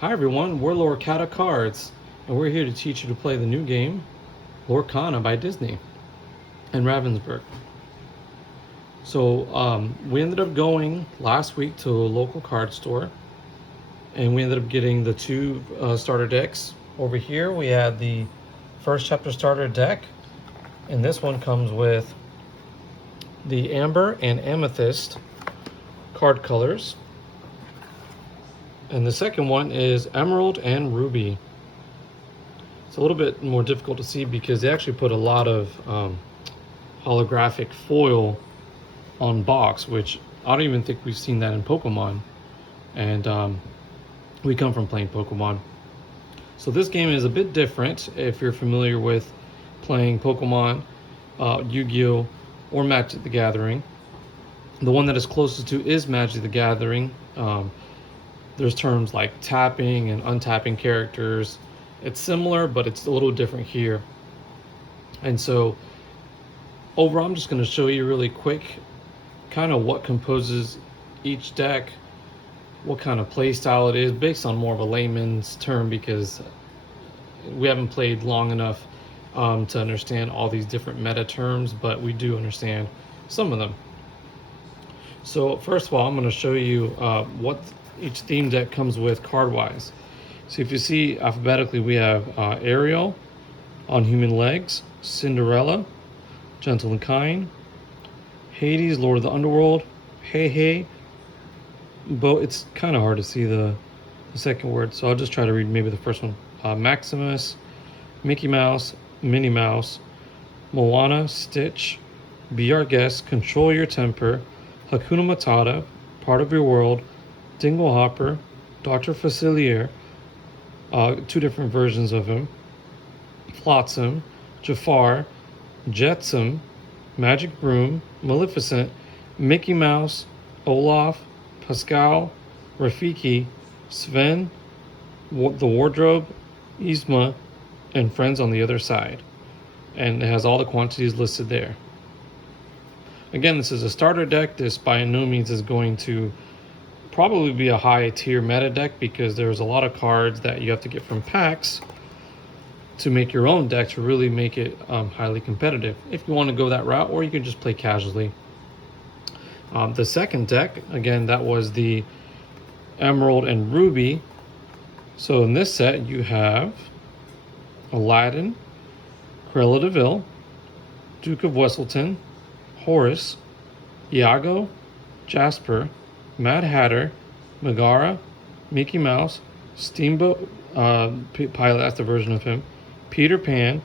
Hi everyone, we're Lorcata Cards, and we're here to teach you to play the new game, Lorcana by Disney in Ravensburg. So we ended up going last week to a local card store, and we ended up getting the two starter decks. Over here we had the first chapter starter deck, and this one comes with the Amber and Amethyst card colors. And the second one is Emerald and Ruby. It's a little bit more difficult to see because they actually put a lot of holographic foil on box, which I don't even think we've seen that in Pokemon. And we come from playing Pokemon. So this game is a bit different if you're familiar with playing Pokemon, Yu-Gi-Oh, or Magic the Gathering. The one that is closest to is Magic the Gathering. There's terms like tapping and untapping characters. It's similar, but it's a little different here. And so overall, I'm just going to show you really quick kind of what composes each deck, what kind of play style it is, based on more of a layman's term because we haven't played long enough to understand all these different meta terms, but we do understand some of them. So first of all, I'm going to show you what each theme deck comes with card-wise. So if you see alphabetically, we have Ariel, On Human Legs, Cinderella, Gentle and Kind, Hades, Lord of the Underworld, Hey Hey. It's kind of hard to see the second word, so I'll just try to read maybe the first one. Maximus, Mickey Mouse, Minnie Mouse, Moana, Stitch, Be Our Guest, Control Your Temper, Hakuna Matata, Part of Your World, Dingle Hopper, Dr. Facilier, two different versions of him, Flotsam, Jafar, Jetsam, Magic Broom, Maleficent, Mickey Mouse, Olaf, Pascal, Rafiki, Sven, the Wardrobe, Yzma, and Friends on the Other Side. And it has all the quantities listed there. Again, this is a starter deck. This by no means is going to probably be a high tier meta deck because there's a lot of cards that you have to get from packs to make your own deck to really make it highly competitive if you want to go that route, or you can just play casually. The second deck, again, that was the Emerald and Ruby. So in this set you have Aladdin, Cruella de Vil, Duke of Wesselton, Horace, Iago, Jasper, Mad Hatter, Megara, Mickey Mouse, Steamboat Pilot, that's the version of him, Peter Pan,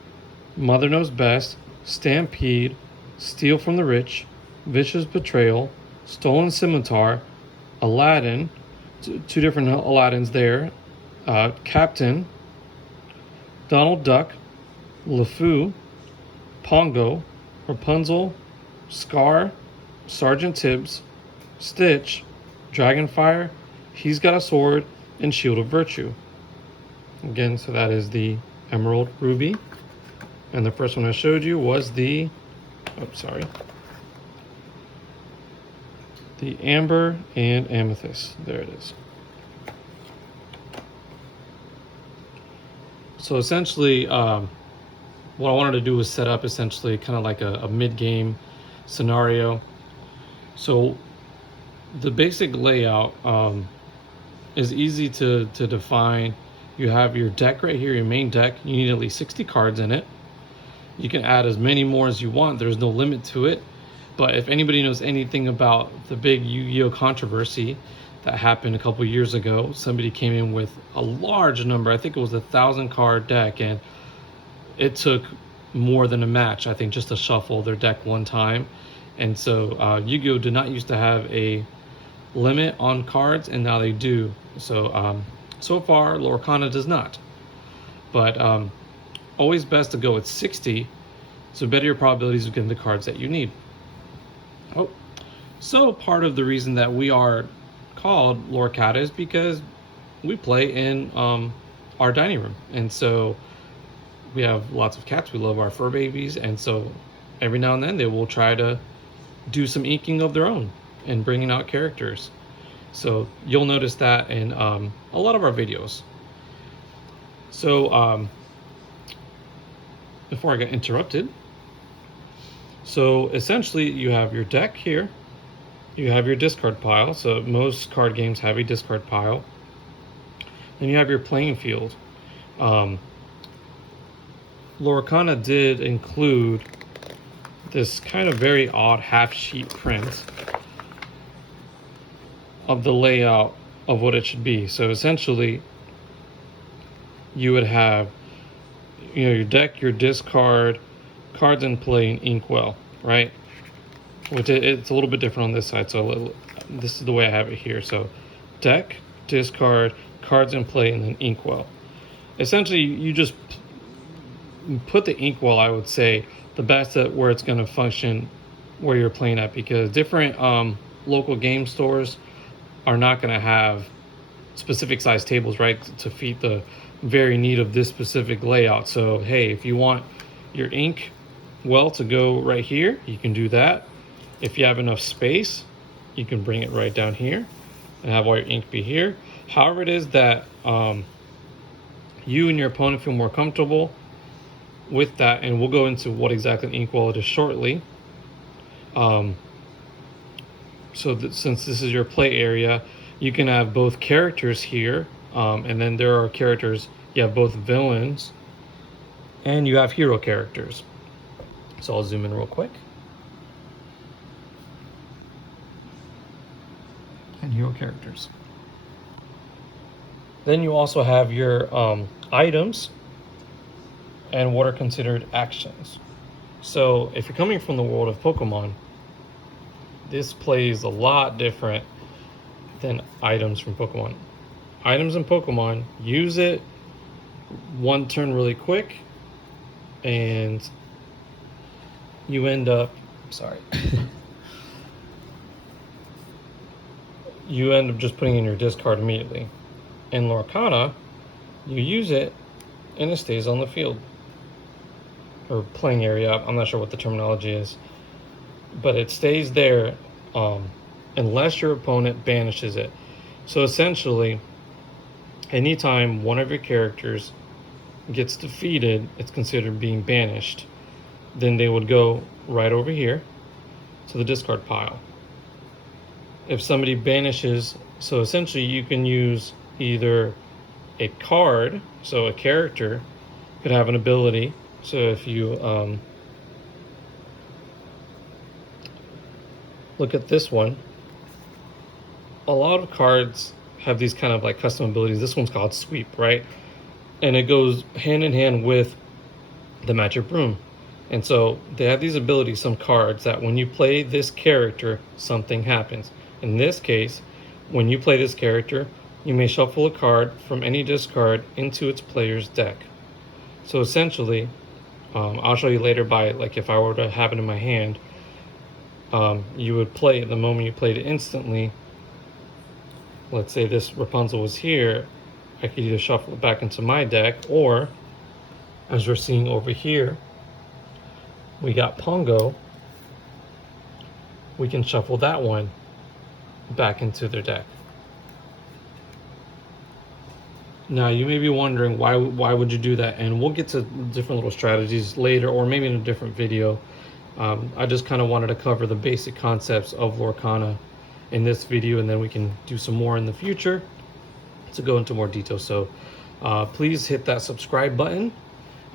Mother Knows Best, Stampede, Steal from the Rich, Vicious Betrayal, Stolen Scimitar, Aladdin, two different Aladdins there, Captain, Donald Duck, LeFou, Pongo, Rapunzel, Scar, Sergeant Tibbs, Stitch, Dragonfire, He's Got a Sword, and Shield of Virtue. Again, so that is the Emerald Ruby. And the first one I showed you was the Amber and Amethyst. There it is. So essentially, what I wanted to do was set up essentially kind of like a mid-game scenario. So the basic layout is easy to define. You have your deck right here, your main deck. You need at least 60 cards in it. You can add as many more as you want. There's no limit to it. But if anybody knows anything about the big Yu-Gi-Oh controversy that happened a couple years ago, somebody came in with a large number. I think it was 1,000 card deck, and it took more than a match, I think, just to shuffle their deck one time. And so Yu-Gi-Oh did not used to have a limit on cards, and now they do. So so far Lorcana does not, but always best to go with 60, so better your probabilities of getting the cards that you need. So part of the reason that we are called Lorcata is because we play in our dining room, and so we have lots of cats. We love our fur babies, and so every now and then they will try to do some inking of their own and bringing out characters. So you'll notice that in a lot of our videos. So before I get interrupted, so essentially you have your deck here, you have your discard pile. So most card games have a discard pile. Then you have your playing field. Lorcana did include this kind of very odd half sheet print of the layout of what it should be. So essentially you would have, your deck, your discard, cards in play, and inkwell, right? Which it's a little bit different on this side. So this is the way I have it here. So deck, discard, cards in play, and then inkwell. Essentially, you just put the inkwell, I would say, the best at where it's going to function where you're playing at, because different local game stores are not going to have specific size tables, right, to feed the very need of this specific layout. So hey, if you want your ink well to go right here, you can do that. If you have enough space, you can bring it right down here and have all your ink be here. However it is that you and your opponent feel more comfortable with that, and we'll go into what exactly inkwell it is shortly. Since this is your play area, you can have both characters here, and then there are characters, you have both villains and you have hero characters. So I'll zoom in real quick. And hero characters. Then you also have your items and what are considered actions. So if you're coming from the world of Pokemon, this plays a lot different than items from Pokemon. Items in Pokemon, use it one turn really quick and you end up, you end up just putting in your discard immediately. In Lorcana, you use it and it stays on the field or playing area. I'm not sure what the terminology is, but it stays there unless your opponent banishes it. So essentially, anytime one of your characters gets defeated, it's considered being banished. Then they would go right over here to the discard pile. If somebody banishes, so essentially you can use either a card, so a character could have an ability. So if you look at this one, a lot of cards have these kind of like custom abilities. This one's called Sweep, right? And it goes hand in hand with the Magic Broom. And so they have these abilities, some cards, that when you play this character, something happens. In this case, when you play this character, you may shuffle a card from any discard into its player's deck. So essentially, I'll show you later by, like, if I were to have it in my hand, you would play it. The moment you played it instantly, let's say this Rapunzel was here, I could either shuffle it back into my deck, or as we're seeing over here, we got Pongo. We can shuffle that one back into their deck. Now you may be wondering why would you do that, and we'll get to different little strategies later, or maybe in a different video. I just kind of wanted to cover the basic concepts of Lorcana in this video, and then we can do some more in the future to go into more detail. So please hit that subscribe button.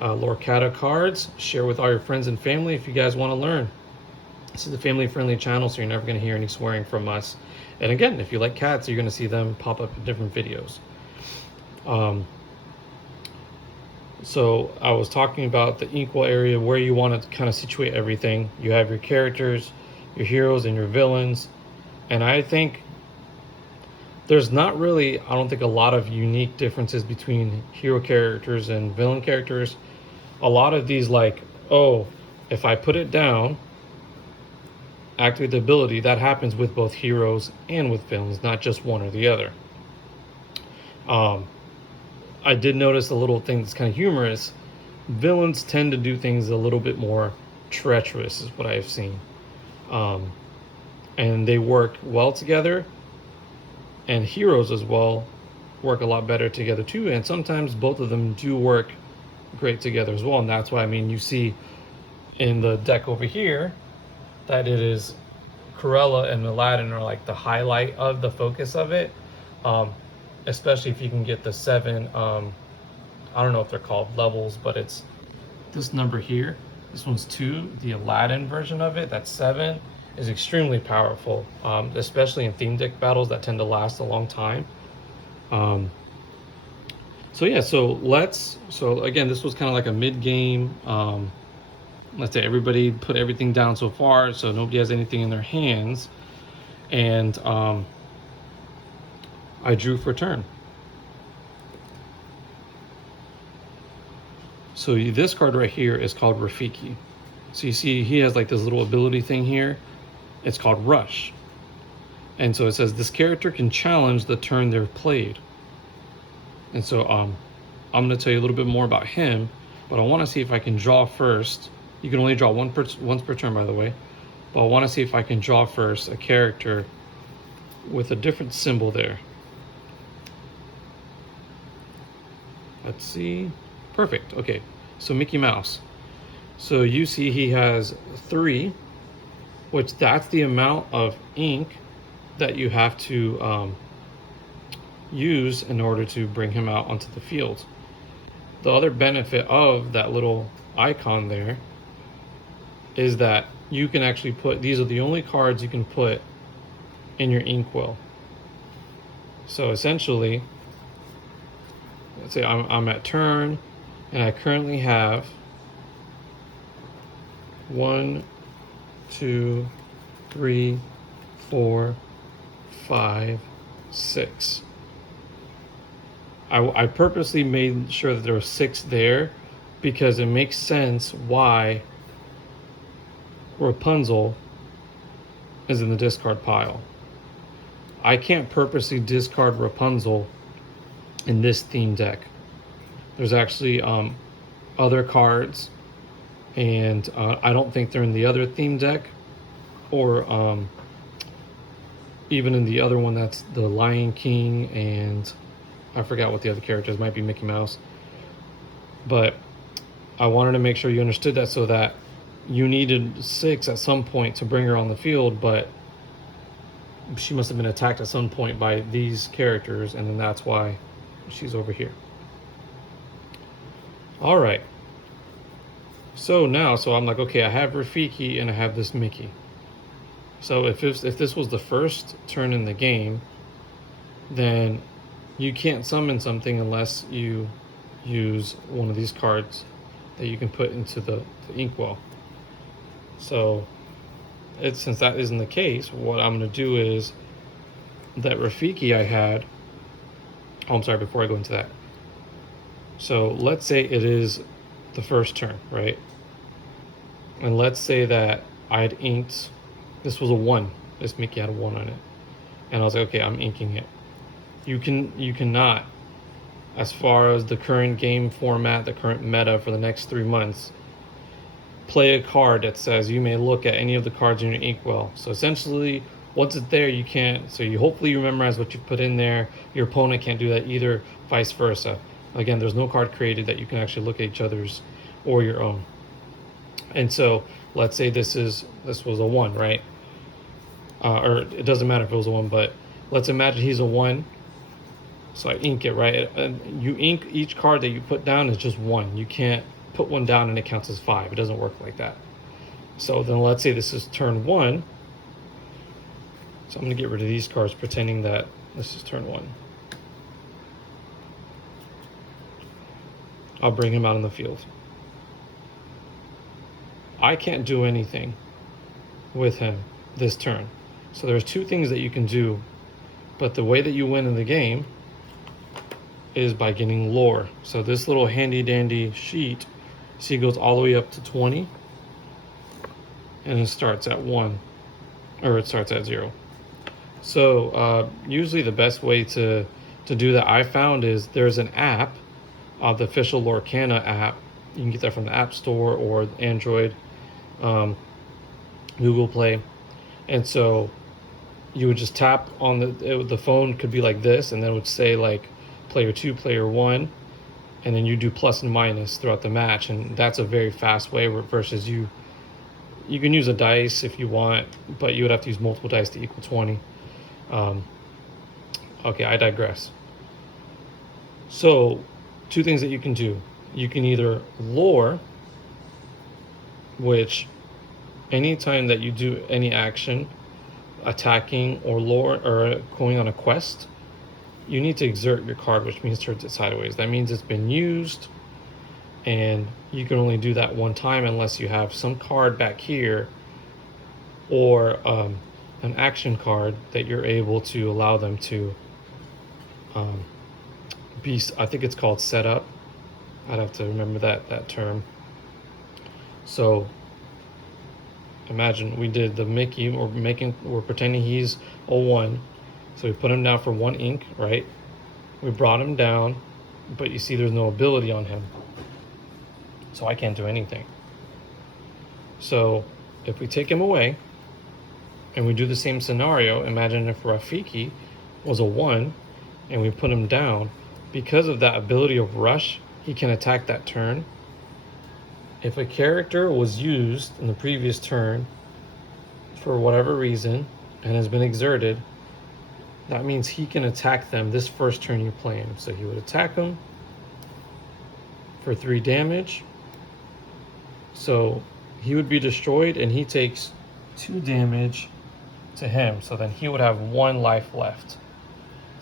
Lorcata Cards, share with all your friends and family if you guys want to learn. This is a family-friendly channel, so you're never going to hear any swearing from us. And again, if you like cats, you're going to see them pop up in different videos. So I was talking about the inkwell area, where you want to kind of situate everything. You have your characters, your heroes, and your villains. And I think there's not really, I don't think, a lot of unique differences between hero characters and villain characters. A lot of these, like, oh, if I put it down, activate the ability, that happens with both heroes and with villains, not just one or the other. I did notice a little thing that's kind of humorous. Villains tend to do things a little bit more treacherous, is what I've seen. And they work well together, and heroes as well work a lot better together too, and sometimes both of them do work great together as well. And that's why, I mean, you see in the deck over here that it is Cruella and Aladdin are like the highlight of the focus of it, especially if you can get the 7 I don't know if they're called levels, but it's this number here. This one's 2. The Aladdin version of it, that's 7, is extremely powerful, especially in theme deck battles that tend to last a long time. So yeah, so again, this was kind of like a mid-game. Let's say everybody put everything down so far, so nobody has anything in their hands, and I drew for turn. So this card right here is called Rafiki. So you see he has like this little ability thing here. It's called Rush. And so it says this character can challenge the turn they've played. And so I'm going to tell you a little bit more about him, but I want to see if I can draw first. You can only draw once per turn, by the way. But I want to see if I can draw first a character with a different symbol there. Let's see. Perfect. Okay, so Mickey Mouse. So you see he has 3, which that's the amount of ink that you have to use in order to bring him out onto the field. The other benefit of that little icon there is that you can actually put, these are the only cards you can put in your inkwell. So essentially, let's say I'm at turn, and I currently have 1, 2, 3, 4, 5, 6. I purposely made sure that there were 6 there because it makes sense why Rapunzel is in the discard pile. I can't purposely discard Rapunzel in this theme deck. There's actually other cards, and I don't think they're in the other theme deck, or even in the other one that's the Lion King, and I forgot what the other characters might be, Mickey Mouse. But I wanted to make sure you understood that, so that you needed 6 at some point to bring her on the field, but she must have been attacked at some point by these characters, and then that's why she's over here. All right. So now, I'm like, okay, I have Rafiki and I have this Mickey. So if this was the first turn in the game, then you can't summon something unless you use one of these cards that you can put into the inkwell. So since that isn't the case, what I'm going to do is that Rafiki I had. Oh, I'm sorry, before I go into that. So let's say it is the first turn, right? And let's say that I had inked, this was a 1. This Mickey had a 1 on it. And I was like, okay, I'm inking it. You cannot, as far as the current game format, the current meta for the next 3 months, play a card that says you may look at any of the cards in your inkwell. So essentially, once it's there, you can't, so you hopefully memorize what you put in there. Your opponent can't do that either, vice versa. Again, there's no card created that you can actually look at each other's or your own. And so let's say this was a 1, right? Or it doesn't matter if it was a 1, but let's imagine he's a 1. So I ink it, right? And you ink each card that you put down is just 1. You can't put 1 down and it counts as 5. It doesn't work like that. So then let's say this is turn 1. So I'm going to get rid of these cards, pretending that this is turn 1. I'll bring him out on the field. I can't do anything with him this turn. So there's 2 things that you can do, but the way that you win in the game is by getting lore. So this little handy dandy sheet, see, goes all the way up to 20, and it starts at 1, or it starts at 0. So usually the best way to do that I found is there's an app, the official Lorcana app. You can get that from the App Store or Android, Google Play. And so you would just tap on the phone could be like this, and then it would say like player 2, player 1, and then you do plus and minus throughout the match, and that's a very fast way versus you can use a dice if you want, but you would have to use multiple dice to equal 20. Okay, I digress. So, two things that you can do. You can either lure, which anytime that you do any action, attacking or lure or going on a quest, you need to exert your card, which means turn it sideways. That means it's been used, and you can only do that one time unless you have some card back here or an action card that you're able to allow them to be, I think it's called setup. I'd have to remember that term. So imagine we did the Mickey, we're pretending he's a 1. So we put him down for 1 ink, right? We brought him down, but you see there's no ability on him. So I can't do anything. So if we take him away and we do the same scenario, imagine if Rafiki was a 1 and we put him down, because of that ability of rush, he can attack that turn. If a character was used in the previous turn for whatever reason and has been exerted, that means he can attack them this first turn you're playing. So he would attack them for 3 damage. So he would be destroyed, and he takes 2 damage to him. So then he would have 1 life left.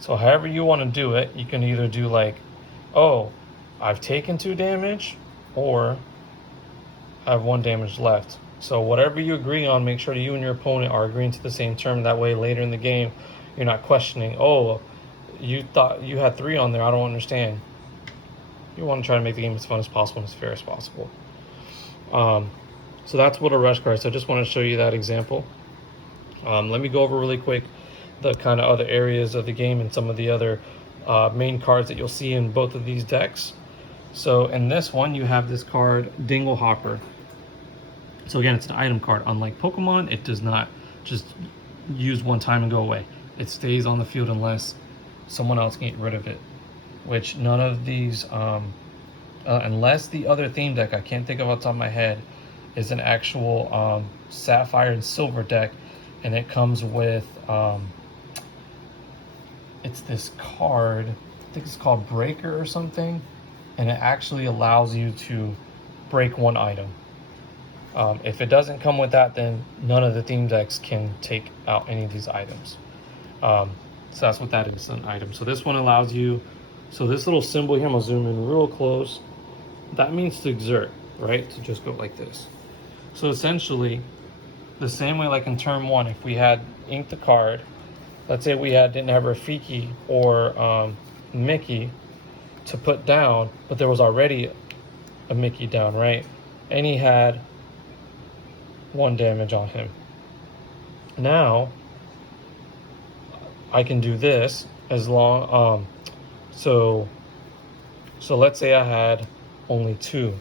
So however you want to do it, you can either do like, oh, I've taken 2 damage, or I have 1 damage left. So whatever you agree on, make sure you and your opponent are agreeing to the same term. That way later in the game, you're not questioning, oh, you thought you had 3 on there, I don't understand. You want to try to make the game as fun as possible and as fair as possible. So that's what a rush card is. So I just want to show you that example. Let me go over really quick the kind of other areas of the game and some of the other main cards that you'll see in both of these decks. So in this one, you have this card, Dingle Hopper. So again, it's an item card. Unlike Pokemon, it does not just use one time and go away. It stays on the field unless someone else can get rid of it, which none of these, unless the other theme deck, I can't think of off the top of my head, is an actual Sapphire and Silver deck, and it comes with, it's this card, I think it's called Breaker or something, and it actually allows you to break 1 item. If it doesn't come with that, then none of the theme decks can take out any of these items. So that's what that is, an item. So this one allows you, so this little symbol here, I'm gonna zoom in real close. That means to exert, right? To just go like this. So essentially, the same way like in turn 1, if we had inked the card, let's say we didn't have Rafiki or Mickey to put down, but there was already a Mickey down, right? And he had 1 damage on him. Now I can do this as long so let's say I had only two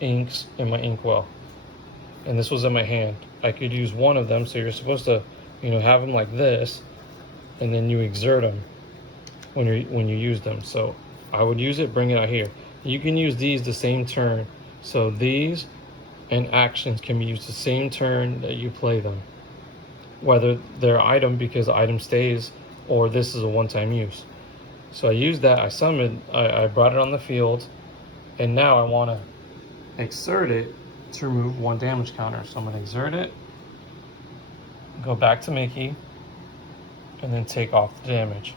inks in my inkwell, and this was in my hand. I could use one of them. So you're supposed to, have them like this, and then you exert them when you use them. So I would use it, bring it out here. You can use these the same turn. So these and actions can be used the same turn that you play them, whether they're item because the item stays, or this is a one-time use. So I used that, I summoned, I brought it on the field, and now I want to exert it to remove 1 damage counter. So I'm going to exert it, go back to Mickey, and then take off the damage.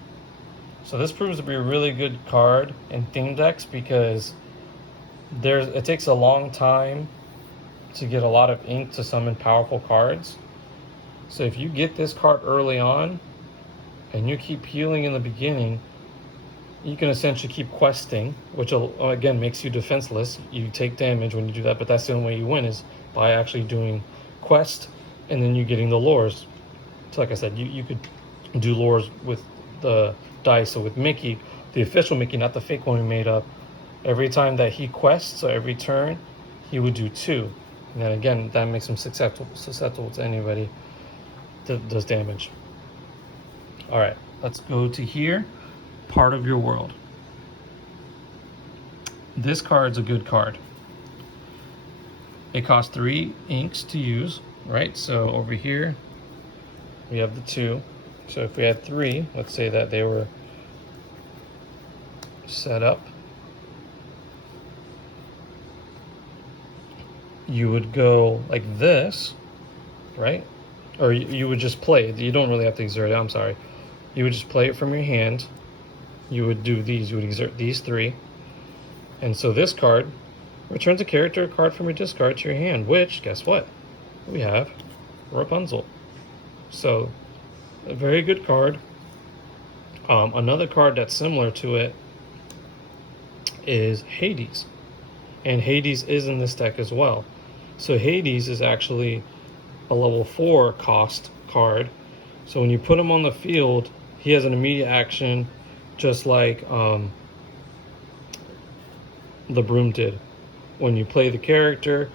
So this proves to be a really good card in theme decks because it takes a long time to get a lot of ink to summon powerful cards. So if you get this card early on and you keep healing in the beginning, you can essentially keep questing, which again makes you defenseless. You take damage when you do that, but that's the only way you win is by actually doing quest and then you getting the lures. So like I said, you could do lures with the dice. So with Mickey, the official Mickey, not the fake one we made up, every time that he quests, so every turn, he would do 2. And then again, that makes him susceptible to anybody. does damage. All right, let's go to here. Part of your world. This card's a good card. It costs 3 inks to use, right? So over here, we have the 2. So if we had 3, let's say that they were set up, you would go like this, right? Or you would just play it. You don't really have to exert it, I'm sorry. You would just play it from your hand. You would do these, you would exert these 3. And so this card returns a character card from your discard to your hand, which, guess what? We have Rapunzel. So, a very good card. Another card that's similar to it is Hades. And Hades is in this deck as well. So Hades is actually a level 4 cost card. So when you put him on the field, he has an immediate action, just like the Broom did. When you play the character,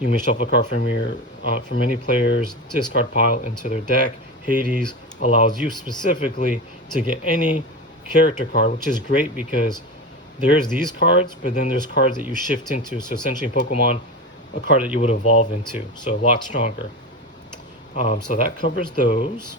you may shuffle a card from any player's discard pile into their deck. Hades allows you specifically to get any character card, which is great because there's these cards, but then there's cards that you shift into. So essentially in Pokemon, a card that you would evolve into. So a lot stronger. So that covers those.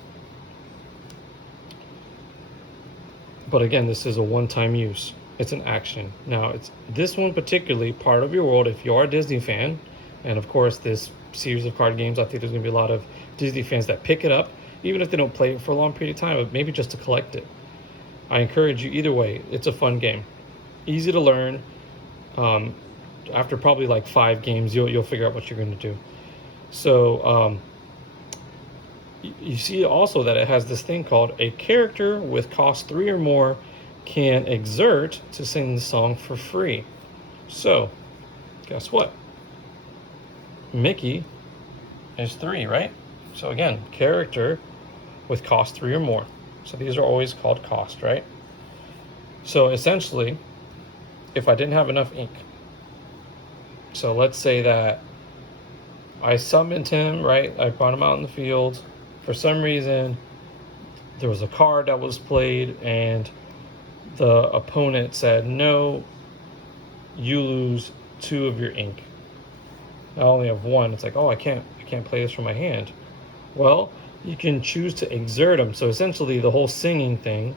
But again, this is a one-time use. It's an action. Now, it's this one particularly, part of your world, if you're a Disney fan, and of course this series of card games, I think there's going to be a lot of Disney fans that pick it up, even if they don't play it for a long period of time, but maybe just to collect it. I encourage you either way. It's a fun game. Easy to learn. After probably like 5 games, you'll figure out what you're going to do. So you see also that it has this thing called a character with cost 3 or more can exert to sing the song for free. So, guess what? Mickey is 3, right? So again, character with cost 3 or more. So these are always called cost, right? So essentially, if I didn't have enough ink, so let's say that I summoned him, right? I brought him out in the field. For some reason, there was a card that was played and the opponent said, no, you lose 2 of your ink. I only have 1. It's like, oh, I can't play this from my hand. Well, you can choose to exert them. So essentially the whole singing thing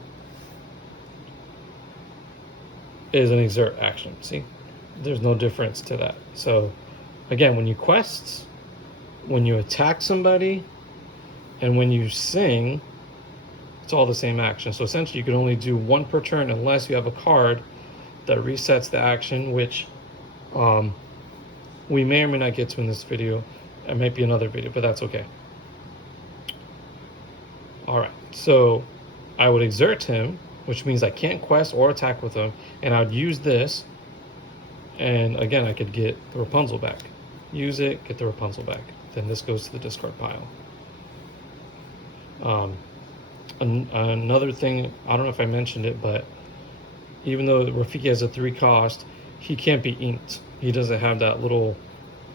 is an exert action. See, there's no difference to that. So again, when you quest, when you attack somebody, and when you sing, it's all the same action. So essentially you can only do 1 per turn unless you have a card that resets the action, which we may or may not get to in this video. It might be another video, but that's okay. All right, so I would exert him, which means I can't quest or attack with him, and I'd use this, and again, I could get the Rapunzel back. Use it, get the Rapunzel back. Then this goes to the discard pile. Another thing, I don't know if I mentioned it, but even though Rafiki has a 3 cost, he can't be inked. He doesn't have that little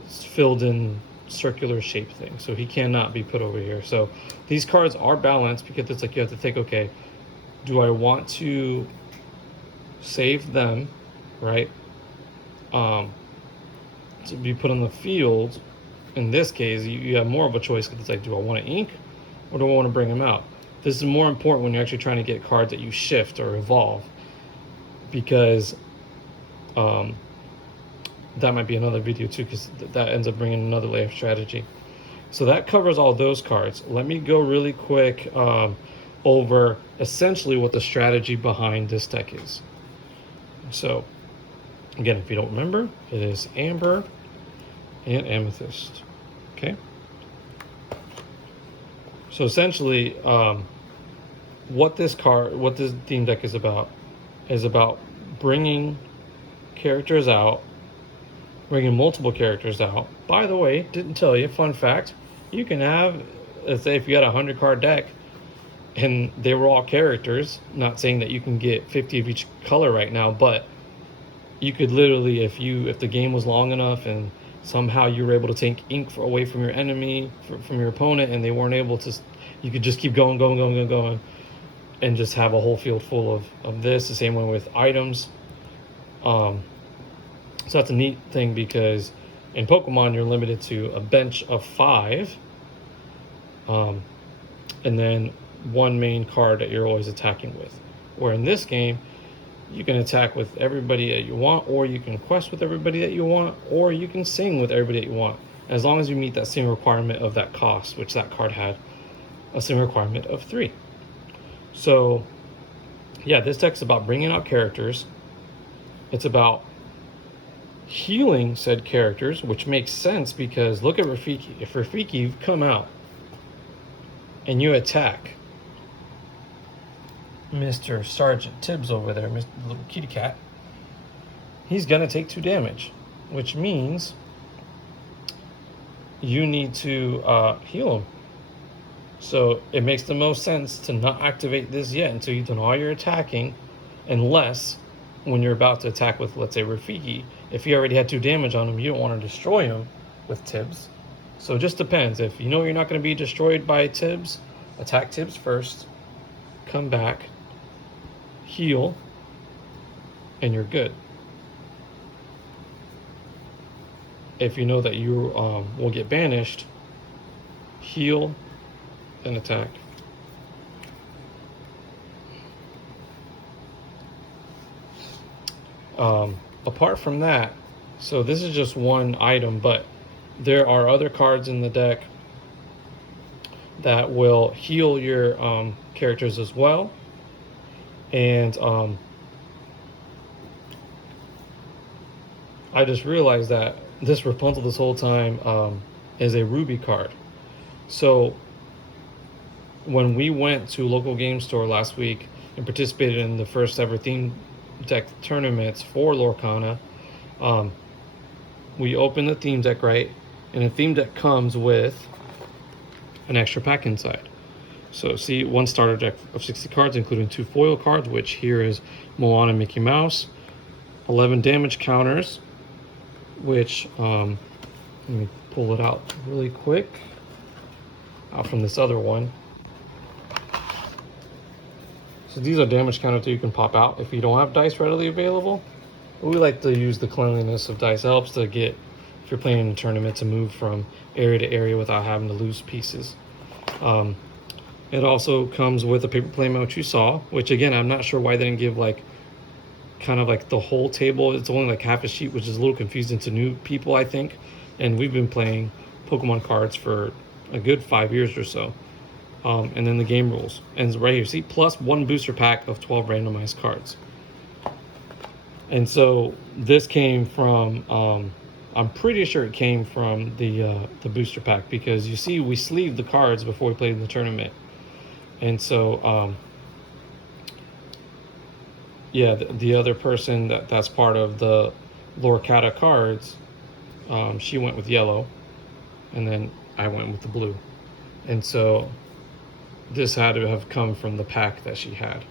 filled in circular shape thing, so he cannot be put over here. So these cards are balanced because it's like you have to think, okay, do I want to save them, right, to be put on the field? In this case, you have more of a choice because it's like, do I want to ink or do I want to bring them out? This is more important when you're actually trying to get cards that you shift or evolve, because that might be another video too, because that ends up bringing another layer of strategy. So that covers all those cards. Let me go really quick over essentially what the strategy behind this deck is. So again, if you don't remember, it is Amber and Amethyst. Okay. So essentially, what this theme deck is about bringing characters out, bringing multiple characters out. By the way, didn't tell you, fun fact, you can have, let's say if you got a 100 card deck and they were all characters, not saying that you can get 50 of each color right now, but you could literally, if the game was long enough and somehow you were able to take ink away from your enemy, from your opponent, and they weren't able to, you could just keep going, and just have a whole field full of this. The same way with items. So that's a neat thing, because in Pokemon you're limited to a bench of 5, and then one main card that you're always attacking with. Where in this game, you can attack with everybody that you want, or you can quest with everybody that you want, or you can sing with everybody that you want, as long as you meet that same requirement of that cost, which that card had a same requirement of 3. So yeah, this deck's about bringing out characters. It's about healing said characters, which makes sense, because look at Rafiki. If Rafiki, you come out and you attack Mr. Sergeant Tibbs over there, Mr. Little Kitty Cat, he's gonna take 2 damage, which means you need to heal him. So it makes the most sense to not activate this yet until you've done all your attacking, unless when you're about to attack with, let's say, Rafiki, if he already had 2 damage on him, you don't want to destroy him with Tibbs. So it just depends. If you know you're not going to be destroyed by Tibbs, attack Tibbs first, come back, heal, and you're good. If you know that you will get banished, heal, then attack. Apart from that, so this is just one item, but there are other cards in the deck that will heal your characters as well. And I just realized that this Rapunzel this whole time is a Ruby card. So when we went to local game store last week and participated in the first ever theme deck tournaments for Lorcana, we opened the theme deck, right? And the theme deck comes with an extra pack inside. So see, one starter deck of 60 cards, including 2 foil cards, which here is Moana and Mickey Mouse, 11 damage counters, which let me pull it out really quick out from this other one. So these are damage counters that you can pop out if you don't have dice readily available. But we like to use the cleanliness of dice. It helps to get, if you're playing in a tournament, to move from area to area without having to lose pieces. It also comes with a paper plane, which you saw, which again, I'm not sure why they didn't give like kind of like the whole table. It's only like half a sheet, which is a little confusing to new people, I think. And we've been playing Pokemon cards for a good 5 years or so. And then the game rules. And it's right here, see, plus 1 booster pack of 12 randomized cards. And so this came from, I'm pretty sure it came from the booster pack, because you see we sleeved the cards before we played in the tournament. And so, yeah, the other person that's part of the Lorcata Cards, she went with yellow, and then I went with the blue. And so this had to have come from the pack that she had,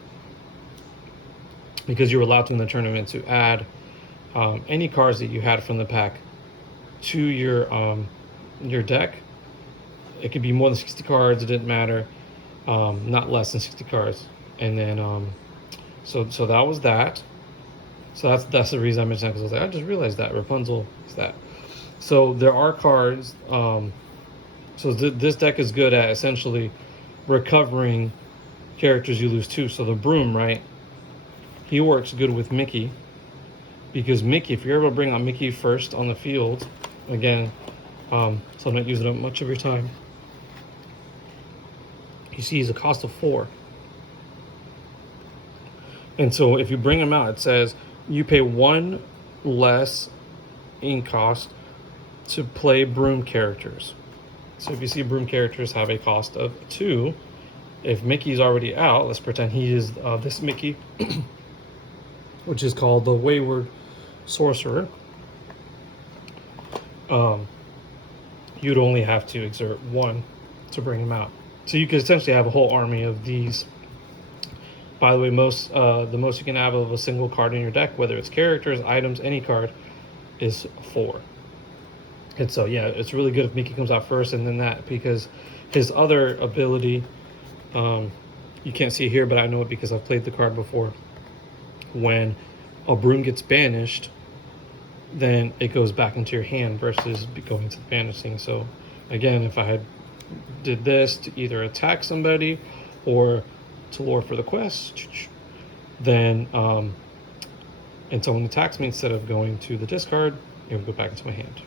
because you were allowed to in the tournament to add any cards that you had from the pack to your deck. It could be more than 60 cards, it didn't matter, not less than 60 cards. And then so that was that. So that's the reason I mentioned that, because I was like, I just realized that Rapunzel is that. So there are cards, so this deck is good at essentially recovering characters you lose to. So the Broom, right, he works good with Mickey, because Mickey, if you're able to bring out Mickey first on the field, again, so I'm not using up much of your time, you see he's a cost of 4. And so if you bring him out, it says you pay 1 less ink cost to play Broom characters. So if you see Broom characters have a cost of 2, if Mickey's already out, let's pretend he is this Mickey, which is called the Wayward Sorcerer, you'd only have to exert 1 to bring him out. So you could essentially have a whole army of these. By the way, the most you can have of a single card in your deck, whether it's characters, items, any card, is 4. And so yeah, it's really good if Mickey comes out first and then that, because his other ability, you can't see here, but I know it because I've played the card before. When a broom gets banished, then it goes back into your hand versus going to the banishing. So again, if I had did this to either attack somebody or to lure for the quest, then and someone attacks me, instead of going to the discard, it would go back into my hand.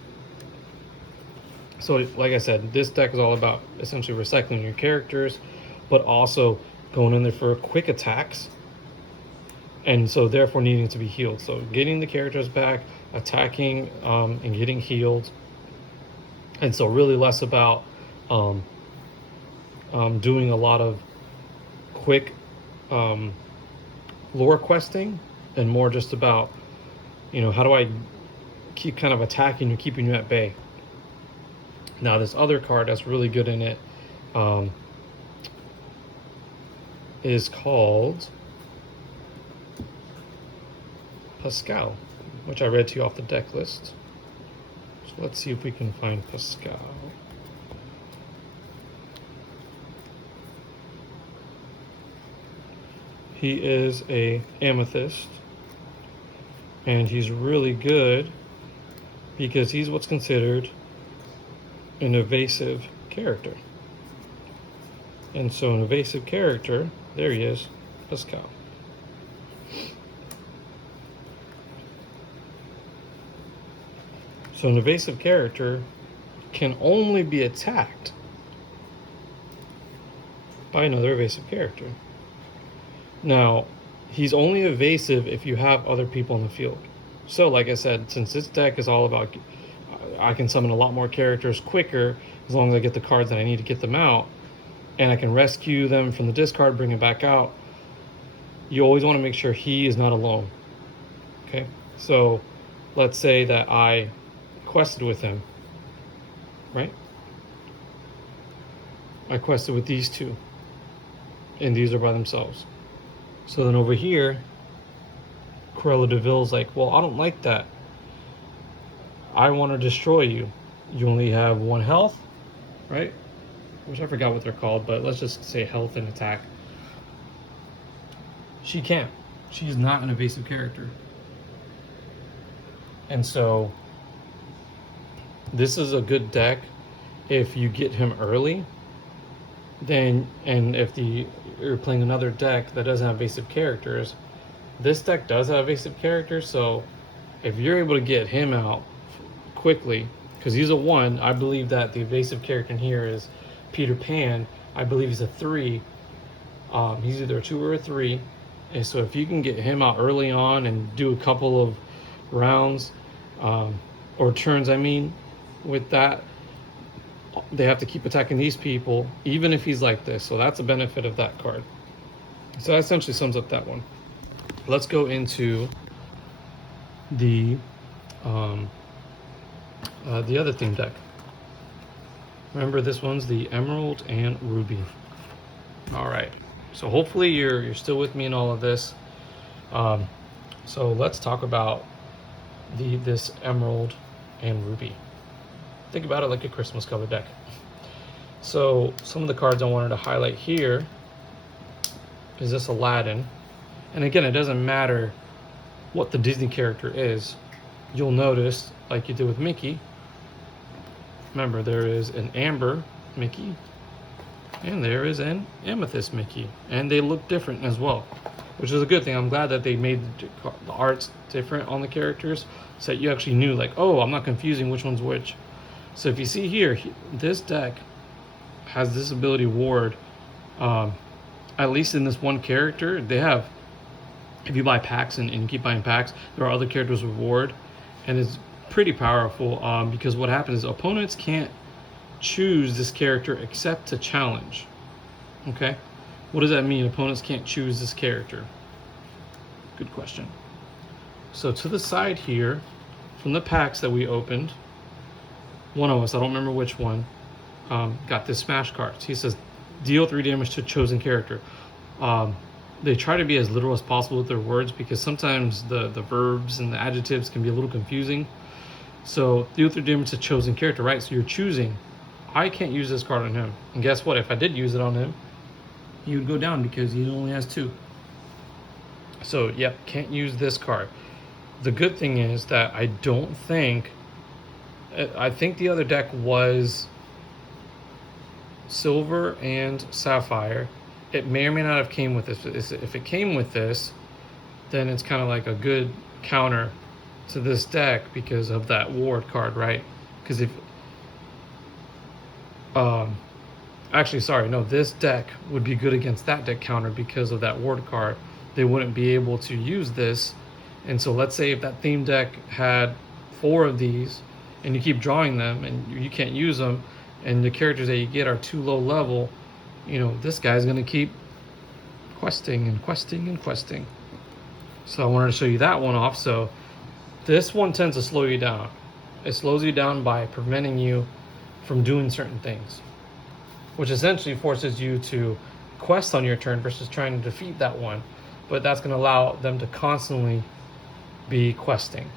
So like I said, this deck is all about essentially recycling your characters, but also going in there for quick attacks, and so therefore needing to be healed. So getting the characters back, attacking, and getting healed. And so really less about doing a lot of quick lore questing, and more just about, you know, how do I keep kind of attacking you, keeping you at bay. Now this other card that's really good in it is called Pascal, which I read to you off the deck list. So let's see if we can find Pascal. He is a Amethyst, and he's really good because he's what's considered an evasive character. And so an evasive character, there he is, Pascal. So an evasive character can only be attacked by another evasive character. Now, he's only evasive if you have other people in the field. So like I said, since this deck is all about, I can summon a lot more characters quicker as long as I get the cards that I need to get them out, and I can rescue them from the discard, bring it back out. You always want to make sure he is not alone. Okay, so let's say that I quested with him, right? I quested with these two, and these are by themselves. So then over here, Cruella de Vil's like, well, I don't like that. I want to destroy you. You only have 1 health, right? Which I forgot what they're called, but let's just say health and attack. She can't. She's not an evasive character. And so this is a good deck if you get him early. Then, and if you're playing another deck that doesn't have evasive characters, this deck does have evasive characters. So if you're able to get him out quickly, because he's a 1, I believe that the evasive character in here is Peter Pan. I believe he's a 3. He's either a 2 or a 3. And so if you can get him out early on and do a couple of rounds, or turns, I mean, with that, they have to keep attacking these people, even if he's like this. So that's a benefit of that card. So that essentially sums up that one. Let's go into the other theme deck. Remember, this one's the Emerald and Ruby. All right. So hopefully you're still with me in all of this. So let's talk about this Emerald and Ruby. Think about it like a Christmas color deck. So some of the cards I wanted to highlight here is this Aladdin. And again, it doesn't matter what the Disney character is. You'll notice, like you did with Mickey, remember there is an Amber Mickey and there is an Amethyst Mickey, and they look different as well, which is a good thing. I'm glad that they made the arts different on the characters so that you actually knew, like, oh, I'm not confusing which one's which. So if you see here, this deck has this ability ward, at least in this one character. They have, if you buy packs and you keep buying packs, there are other characters with ward, and it's pretty powerful, because what happens is opponents can't choose this character except to challenge. Okay, what does that mean? Opponents can't choose this character. Good question. So to the side here, from the packs that we opened, one of us, I don't remember which one, got this smash cards. He says deal 3 damage to chosen character. They try to be as literal as possible with their words, because sometimes the verbs and the adjectives can be a little confusing. So deal 3 damage to chosen character, right? So you're choosing. I can't use this card on him. And guess what? If I did use it on him, he would go down because he only has 2. So, yep, can't use this card. The good thing is that I don't think... I think the other deck was silver and sapphire. It may or may not have came with this. If it came with this, then it's kind of like a good counter to this deck because of that ward card, right? Because if... actually, sorry, no, this deck would be good against that deck counter because of that ward card. They wouldn't be able to use this. And so let's say if that theme deck had 4 of these and you keep drawing them and you can't use them and the characters that you get are too low level, you know, this guy's going to keep questing and questing and questing. So I wanted to show you that one off. So this one tends to slow you down. It slows you down by preventing you from doing certain things, which essentially forces you to quest on your turn versus trying to defeat that one. But that's going to allow them to constantly be questing.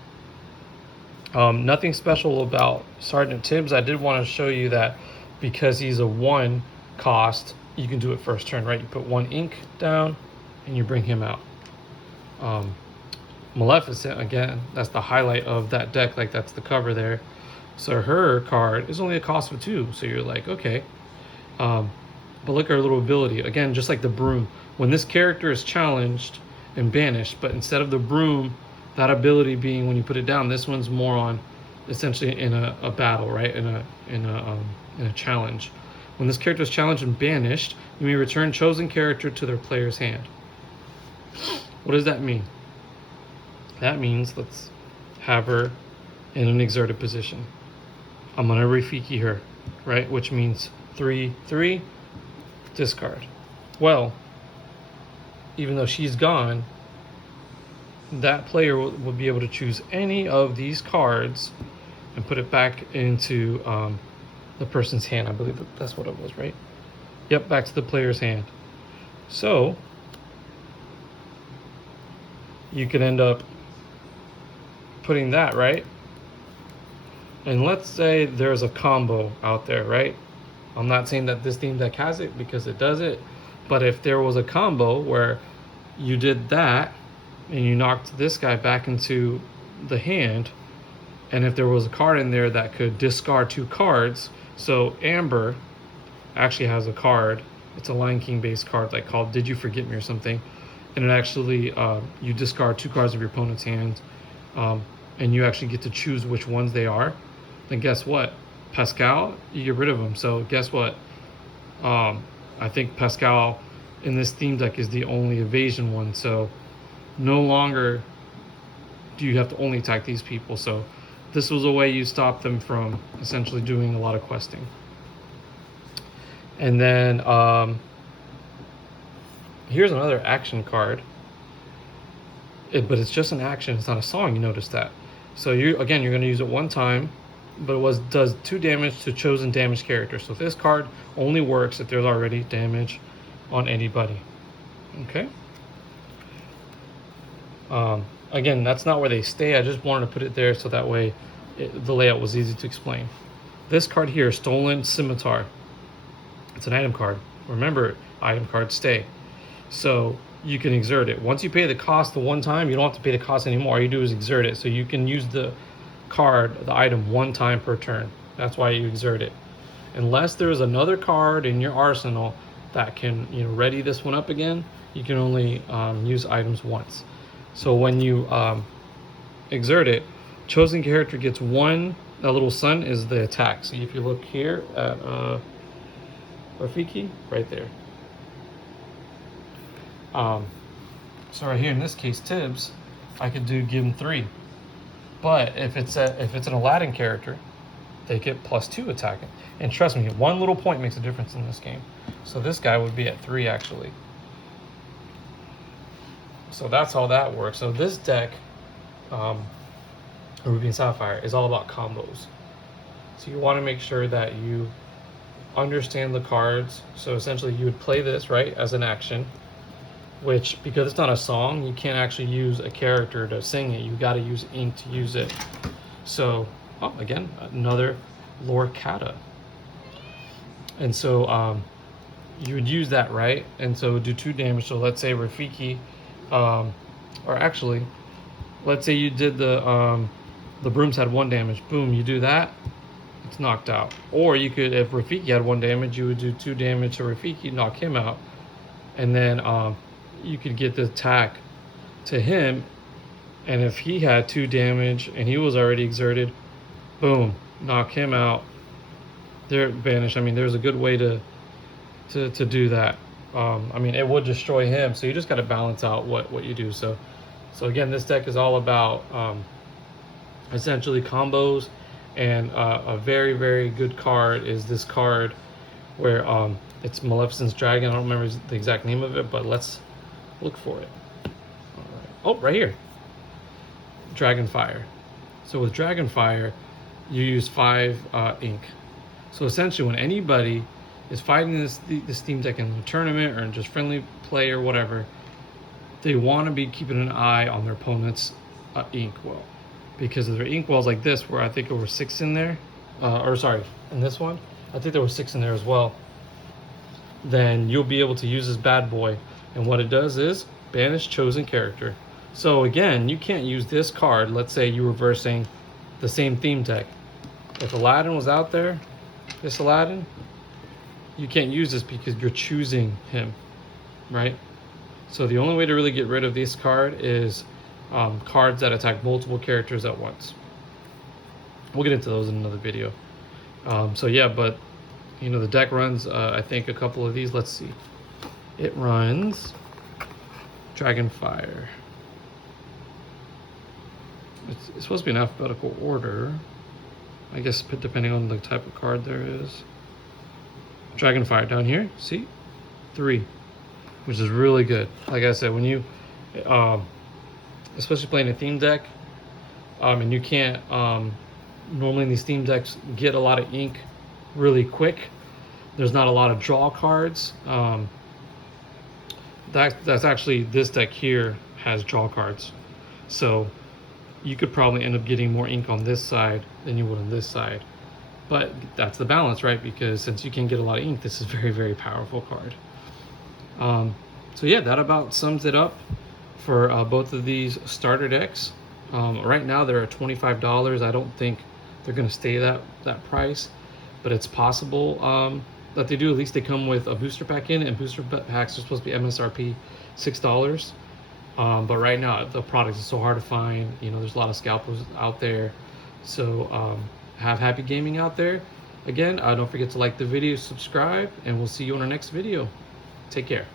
Nothing special about Sergeant Tibbs. I did want to show you that because he's a 1 cost, you can do it first turn, right? You put 1 ink down and you bring him out. Maleficent, again, that's the highlight of that deck, like that's the cover there. So her card is only a cost of 2, so you're like, okay. But look at her little ability. Again, just like the broom. When this character is challenged and banished, but instead of the broom, that ability being when you put it down, this one's more on essentially in a battle, right? In a challenge. When this character is challenged and banished, you may return chosen character to their player's hand. What does that mean? That means let's have her in an exerted position. I'm gonna Rafiki her, right? Which means 3/3, discard. Well, even though she's gone, that player will be able to choose any of these cards and put it back into the person's hand. I believe that's what it was, right? Yep, back to the player's hand. So you could end up putting that, right? And let's say there's a combo out there, right? I'm not saying that this theme deck has it because it does it, but if there was a combo where you did that and you knocked this guy back into the hand, and if there was a card in there that could discard 2 cards, so Amber actually has a card, it's a Lion King based card like called Did You Forget Me or something, and it actually you discard 2 cards of your opponent's hand, and you actually get to choose which ones they are. Then guess what? Pascal, you get rid of them. So guess what? I think Pascal in this theme deck is the only evasion one. So no longer do you have to only attack these people. So this was a way you stop them from essentially doing a lot of questing. And then here's another action card. But it's just an action. It's not a song. You notice that. So you're going to use it 1 time, but it does 2 damage to chosen damaged character. So this card only works if there's already damage on anybody. Okay. Again, that's not where they stay. I just wanted to put it there so that way the layout was easy to explain. This card here, Stolen Scimitar. It's an item card. Remember, item cards stay. So you can exert it. Once you pay the cost the 1 time, you don't have to pay the cost anymore. All you do is exert it. So you can use the card, the item, 1 time per turn. That's why you exert it. Unless there's another card in your arsenal that can, ready this one up again, you can only use items once. So when you exert it, chosen character gets 1. That little sun is the attack. So if you look here at Rafiki, right there. So right here in this case, Tibbs, I could give him 3. But if it's an Aladdin character, they get +2 attacking. And trust me, 1 little point makes a difference in this game. So this guy would be at 3 actually. So that's how that works. So this deck, Ruby and Sapphire, is all about combos. So you want to make sure that you understand the cards. So essentially you would play this, right, as an action, which, because it's not a song, you can't actually use a character to sing it. You got to use ink to use it. So oh, again, another Lorcata. And so you would use that, right? And so it would do 2 damage. So let's say Rafiki, or actually, let's say you did the brooms had 1 damage. Boom, you do that, it's knocked out. Or you could, if Rafiki had 1 damage, you would do 2 damage to Rafiki, knock him out, and then you could get the attack to him. And if he had 2 damage and he was already exerted, boom, knock him out. They're banished. I mean, there's a good way to do that. I mean, it would destroy him, so you just got to balance out what you do. So again, this deck is all about essentially combos, and a very, very good card is this card where it's Maleficent's Dragon. I don't remember the exact name of it, but let's look for it. All right. Oh, right here. Dragonfire. So with Dragonfire, you use 5 ink. So essentially, when anybody is fighting this theme deck in a tournament or in just friendly play or whatever, they want to be keeping an eye on their opponent's ink well, because of their ink wells like this, where I think there were 6 in there, or sorry, in this one, I think there were 6 in there as well. Then you'll be able to use this bad boy, and what it does is banish chosen character. So again, you can't use this card. Let's say you're reversing the same theme deck. If Aladdin was out there, this Aladdin, you can't use this because you're choosing him, right? So the only way to really get rid of this card is cards that attack multiple characters at once. We'll get into those in another video. So yeah, but you know, the deck runs I think a couple of these. Let's see. It runs Dragonfire. It's supposed to be in alphabetical order, I guess, depending on the type of card there is. Dragonfire down here, see? 3, which is really good. Like I said, when you, especially playing a theme deck, and you can't, normally in these theme decks, get a lot of ink really quick. There's not a lot of draw cards. That's actually, this deck here has draw cards. So you could probably end up getting more ink on this side than you would on this side. But that's the balance, right? Because since you can get a lot of ink, this is a very, very powerful card. So yeah, that about sums it up for both of these starter decks. Right now they're at $25. I don't think they're going to stay that price, but it's possible that they do. At least they come with a booster pack in, and booster packs are supposed to be MSRP $6. But right now the product is so hard to find. You know, there's a lot of scalpers out there. So have happy gaming out there. Again, don't forget to like the video, subscribe, and we'll see you on our next video. Take care.